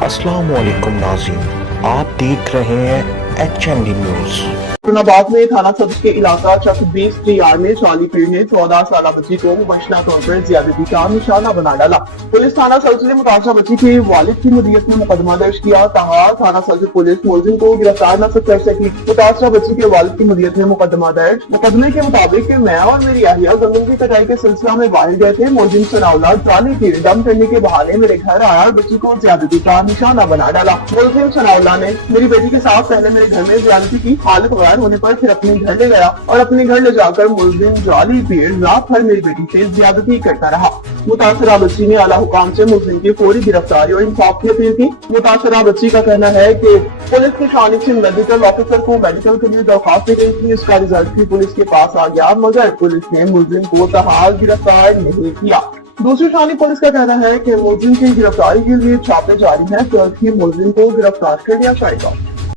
अस्सलाम वालेकुम नाज़रीन, आप देख रहे हैं HMD न्यूज़। फैसलाबाद में थाना सदर के इलाका चक 20 TR में चाली पीर ने 14 साल बच्ची को मुबैना तौर पर ज्यादती का निशाना बना डाला। पुलिस थाना सदर ने मुतासरा बच्ची के वालिद की मदीयत में मुकदमा दर्ज किया। कहा थाना सदर पुलिस मुलजिम को गिरफ्तार न कर सकी। मुतासरा बच्ची के वालिद की मदीयत में मुकदमा दर्ज। मुकदमे के मुताबिक मैं और मेरी अहिया जमीन की कटाई के सिलसिला में बाहर गए थे। मुलजिम सनाउल्लाह जाली पीर दम करने के बहाने मेरे घर आया और बच्ची को ज्यादती का निशाना बना डाला। मुलजिम सनाउल्लाह ने मेरी बेटी के साथ पहले मेरे घर में ज्यादती की हालत गैर होने पर फिर अपने घर ले गया और अपने घर ले जाकर मुलजिम जाली पीर रात भर मेरी बेटी से ज्यादती करता रहा। मुतासरा बच्ची ने आला हुकाम से मुलजिम की फौरी गिरफ्तारी और इंसाफ की अपील की। मुतासरा बच्ची का कहना है कि पुलिस की जानिब से मेडिकल ऑफिसर को मेडिकल के लिए दरख्वास्त दी गई थी। इसका रिजल्ट भी पुलिस के पास आ गया, मगर पुलिस ने मुलजिम को तहाल गिरफ्तार नहीं किया। दूसरी जानिब पुलिस का कहना है कि मुलजिम की गिरफ्तारी के लिए छापे जारी हैं, जल्द ही मुलजिम को गिरफ्तार कर लिया जाएगा।